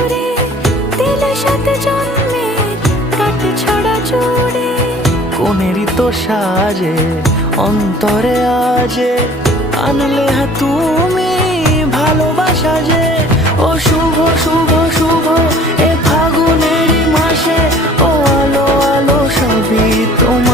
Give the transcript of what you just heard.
সুরে দিলে সাথে জন্মের কাট ছড়া জুড়ে। কোনেরই তো সাজে অন্তরে আজে আনলে তুমি ভালোবাসা যে। ও শুভ শুভ শুভ এ ফাগুনেরই মাসে, ও আলো আলো সবই তোমার।